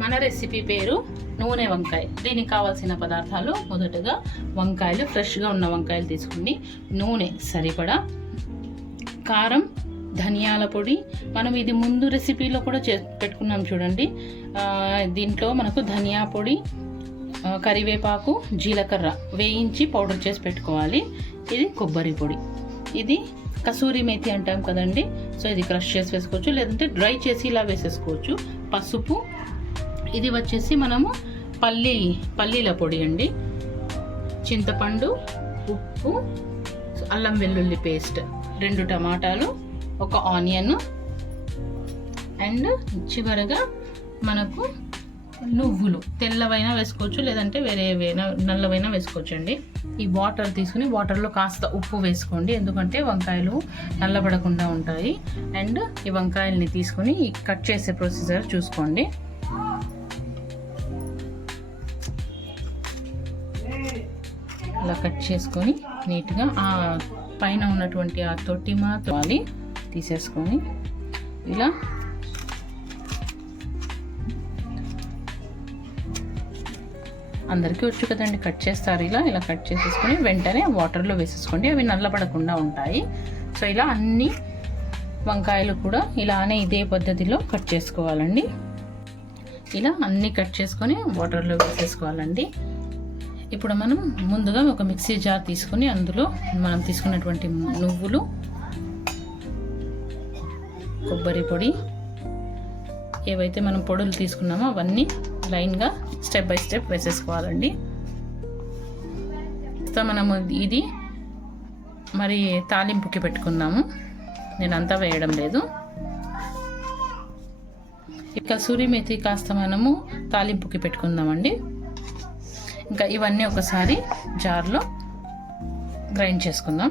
మన రెసిపీ పేరు నూనె వంకాయ. దీనికి కావాల్సిన పదార్థాలు మొదటగా వంకాయలు, ఫ్రెష్గా ఉన్న వంకాయలు తీసుకుని, నూనె సరిపడా, కారం, ధనియాల పొడి. మనం ఇది ముందు రెసిపీలో కూడా పెట్టుకున్నాం చూడండి. దీంట్లో మనకు ధనియా పొడి, కరివేపాకు, జీలకర్ర వేయించి పౌడర్ చేసి పెట్టుకోవాలి. ఇది కొబ్బరి పొడి, ఇది కసూరి మేతి అంటాం కదండి. సో ఇది క్రష్ చేసి వేసుకోవచ్చు, లేదంటే డ్రై చేసి ఇలా వేసేసుకోవచ్చు. పసుపు, ఇది వచ్చేసి మనము పల్లీల పొడి అండి. చింతపండు, ఉప్పు, అల్లం వెల్లుల్లి పేస్ట్, 2 టమాటాలు, 1 ఆనియన్, అండ్ చివరగా మనకు నువ్వులు. తెల్లవైనా వేసుకోవచ్చు, లేదంటే వేరే నల్లవైనా వేసుకోవచ్చు అండి. ఈ వాటర్ తీసుకుని వాటర్లో కాస్త ఉప్పు వేసుకోండి, ఎందుకంటే వంకాయలు నల్లబడకుండా ఉంటాయి. అండ్ ఈ వంకాయల్ని తీసుకుని కట్ చేసే ప్రొసీజర్ చూసుకోండి. ఇలా కట్ చేసుకొని నీట్గా ఆ పైన ఉన్నటువంటి ఆ తొట్టి మాత్రం తీసేసుకొని ఇలా అందరికీ వచ్చు కదండి, కట్ చేస్తారు. ఇలా కట్ చేసేసుకొని వెంటనే వాటర్లో వేసేసుకోండి, అవి నల్లబడకుండా ఉంటాయి. సో ఇలా అన్ని వంకాయలు కూడా ఇలానే ఇదే పద్ధతిలో కట్ చేసుకోవాలండి. ఇలా అన్నీ కట్ చేసుకొని వాటర్లో వేసేసుకోవాలండి. ఇప్పుడు మనం ముందుగా ఒక మిక్సీ జార్ తీసుకొని అందులో మనం తీసుకున్నటువంటి నువ్వులు, కొబ్బరి పొడి, ఏవైతే మనం పొడులు తీసుకున్నామో అవన్నీ లైన్గా స్టెప్ బై స్టెప్ వేసేసుకోవాలండి. మనము ఇది మరి తాలింపుకి పెట్టుకున్నాము, నేను అంతా వేయడం లేదు. ఈ కసూరి మేతి కాస్త మనము తాలింపుకి పెట్టుకుందామండి. ఇంకా ఇవన్నీ ఒకసారి జార్లో గ్రైండ్ చేసుకుందాం.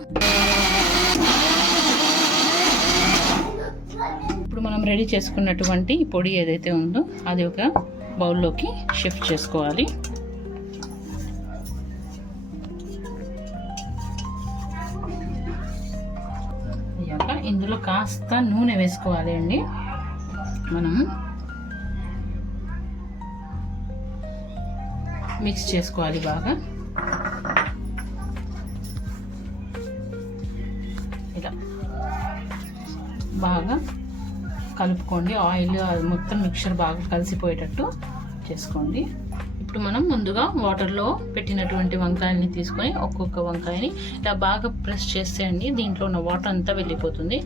ఇప్పుడు మనం రెడీ చేసుకున్నటువంటి పొడి ఏదైతే ఉందో అది ఒక బౌల్లోకి షిఫ్ట్ చేసుకోవాలి. అయ్యాక ఇందులో కాస్త నూనె వేసుకోవాలి అండి. మనం మిక్స్ చేసుకోవాలి బాగా. ఇలా బాగా కలుపుకోండి. ఆయిల్ మొత్తం మిక్చర్ బాగా కలిసిపోయేటట్టు చేసుకోండి. ఇప్పుడు మనం ముందుగా వాటర్లో పెట్టినటువంటి వంకాయల్ని తీసుకొని ఒక్కొక్క వంకాయని ఇలా బాగా ప్రెస్ చేస్తే అండి దీంట్లో ఉన్న వాటర్ అంతా వెళ్ళిపోతుంది.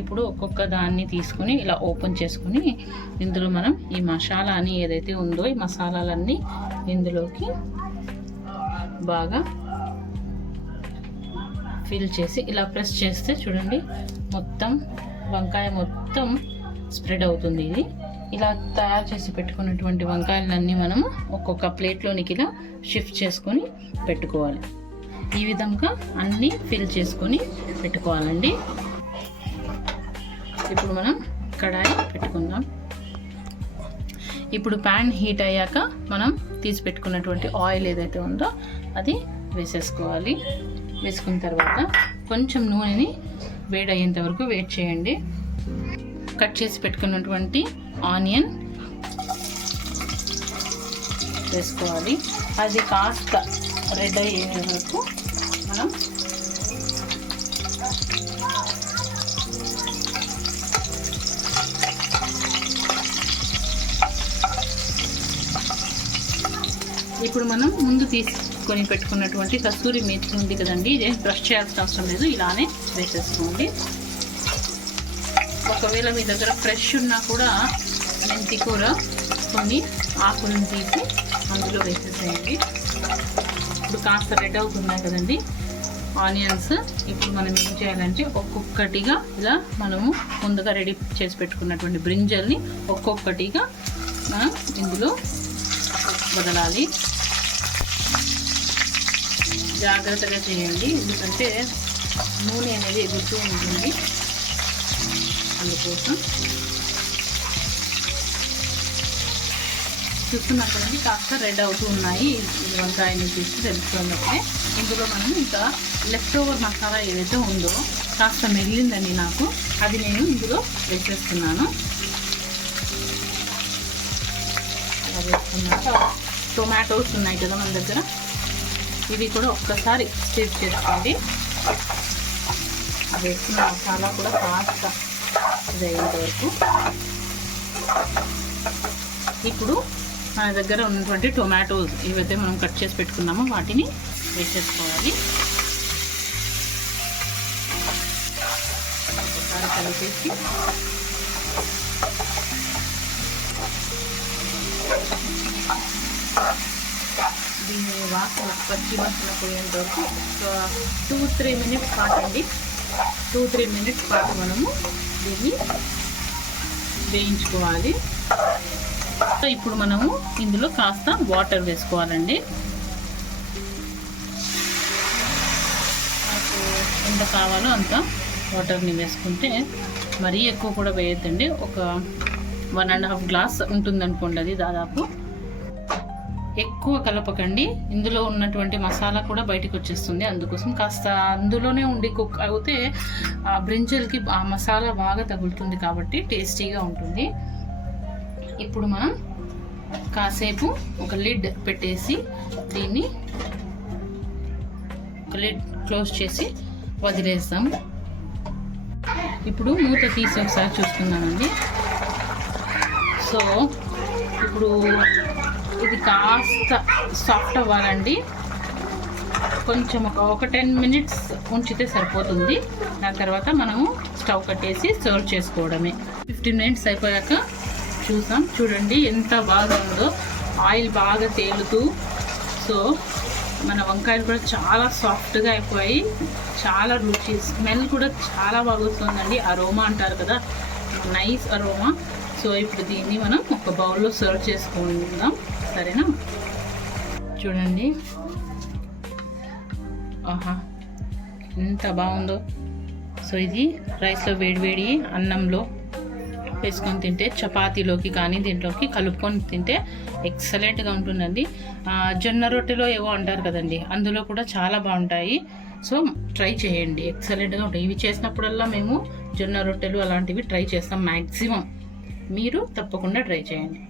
ఇప్పుడు ఒక్కొక్క దాన్ని తీసుకొని ఇలా ఓపెన్ చేసుకుని ఇందులో మనం ఈ మసాలా అని ఏదైతే ఉందో ఈ మసాలాలన్నీ ఇందులోకి బాగా ఫిల్ చేసి ఇలా ప్రెస్ చేస్తే చూడండి మొత్తం వంకాయ మొత్తం స్ప్రెడ్ అవుతుంది. ఇది ఇలా తయారు చేసి పెట్టుకున్నటువంటి వంకాయలన్నీ మనము ఒక్కొక్క ప్లేట్లోనికి ఇలా షిఫ్ట్ చేసుకొని పెట్టుకోవాలి. ఈ విధంగా అన్నీ ఫిల్ చేసుకొని పెట్టుకోవాలండి. ఇప్పుడు మనం కడాయి పెట్టుకుందాం. ఇప్పుడు ప్యాన్ హీట్ అయ్యాక మనం తీసి పెట్టుకున్నటువంటి ఆయిల్ ఏదైతే ఉందో అది వేసేసుకోవాలి. వేసుకున్న తర్వాత కొంచెం నూనెని వేడయ్యేంత వరకు వెయిట్ చేయండి. కట్ చేసి పెట్టుకున్నటువంటి ఆనియన్ వేసుకోవాలి. అది కాస్త రెడ్ అయ్యే వరకు మనం ఇప్పుడు మనం ముందు తీసుకొని పెట్టుకున్నటువంటి కస్తూరి మేతి ఉంది కదండి, ఇది బ్రష్ చేయాల్సిన అవసరం లేదు, ఇలానే వేసేసుకోండి. ఒకవేళ మీ దగ్గర ఫ్రెష్ ఉన్నా కూడా మెంతి కూర కొన్ని ఆకులను తీసి అందులో వేసేసేయండి. ఇప్పుడు కాస్త రెడ్ అవుతున్నాయి కదండి ఆనియన్స్. ఇప్పుడు మనం ఏం చేయాలంటే ఒక్కొక్కటిగా ఇలా మనము ముందుగా రెడీ చేసి పెట్టుకున్నటువంటి బ్రింజల్ని ఒక్కొక్కటిగా మనం ఇందులో వదలాలి. జాగ్రత్తగా చేయండి, ఎందుకంటే నూనె అనేది ఎగురుతూ ఉంటుంది. అందుకోసం చూస్తున్నాం కదండి కాస్త రెడ్ అవుతూ ఉన్నాయి. ఇది వంకాయని తీసి తెలుసుకున్నప్పుడే ఇందులో మనం ఇంకా లెఫ్ట్ ఓవర్ మసాలా ఏదైతే ఉందో కాస్త మిగిలిందండి నాకు, అది నేను ఇందులో వేసేస్తున్నాను. అవి వేసుకున్నాక టొమాటోస్ ఉన్నాయి కదా మన దగ్గర, ఇవి కూడా ఒక్కసారి స్టిర్ చేసుకోండి. అవి వేసుకున్న మసాలా కూడా కాస్త ఇది అయ్యేంత వరకు. ఇప్పుడు మన దగ్గర ఉన్నటువంటి టొమాటోస్ ఏవైతే మనం కట్ చేసి పెట్టుకున్నామో వాటిని వేసేసుకోవాలి. ఒకసారి కలిపేసి దీన్ని వాసన పచ్చి వాసన పోయేంత వరకు ఒక 2-3 మినిట్స్ పాటు అండి. 2-3 మినిట్స్ పాటు మనము దీన్ని వేయించుకోవాలి. సో ఇప్పుడు మనము ఇందులో కాస్త వాటర్ వేసుకోవాలండి. నాకు ఎంత కావాలో అంత వాటర్ని వేసుకుంటే మరీ ఎక్కువ కూడా వేయద్దండి. ఒక 1.5 గ్లాస్ ఉంటుంది అనుకోండి. అది దాదాపు ఎక్కువ కలపకండి, ఇందులో ఉన్నటువంటి మసాలా కూడా బయటకు వచ్చేస్తుంది. అందుకోసం కాస్త అందులోనే ఉండి కుక్ అవుతే ఆ బ్రింజల్కి ఆ మసాలా బాగా తగులుతుంది కాబట్టి టేస్టీగా ఉంటుంది. ఇప్పుడు మనం కాసేపు ఒక లిడ్ పెట్టేసి దీన్ని ఒక లిడ్ క్లోజ్ చేసి వదిలేస్తాం. ఇప్పుడు మూత తీసి ఒకసారి చూస్తున్నానండి. సో ఇప్పుడు ఇది కాస్త సాఫ్ట్ అవ్వాలండి. కొంచెం ఒక 10 మినిట్స్ ఉంచితే సరిపోతుంది. దాని తర్వాత మనము స్టవ్ కట్టేసి సర్వ్ చేసుకోవడమే. 15 మినిట్స్ అయిపోయాక చూడండి ఎంత బాగా ఉందో, ఆయిల్ బాగా తేలుతూ. సో మన వంకాయలు కూడా చాలా సాఫ్ట్గా అయిపోయి, చాలా రుచి, స్మెల్ కూడా చాలా బాగా వస్తుందండి. అరోమా అంటారు కదా, నైస్ అరోమా. సో ఇప్పుడు దీన్ని మనం ఒక బౌల్లో సర్వ్ చేసుకుందాం, సరేనా? చూడండి, ఆహా ఎంత బాగుందో. సో ఇది రైస్లో వేడివేడి అన్నంలో వేసుకొని తింటే, చపాతీలోకి కానీ దీంట్లోకి కలుపుకొని తింటే ఎక్సలెంట్గా ఉంటుందండి. జొన్న రొట్టెలో ఏవో అంటారు కదండి, అందులో కూడా చాలా బాగుంటాయి. సో ట్రై చేయండి, ఎక్సలెంట్గా ఉంటాయి. ఇవి చేసినప్పుడల్లా మేము జొన్న రొట్టెలు అలాంటివి ట్రై చేస్తాం మ్యాక్సిమం. మీరు తప్పకుండా ట్రై చేయండి.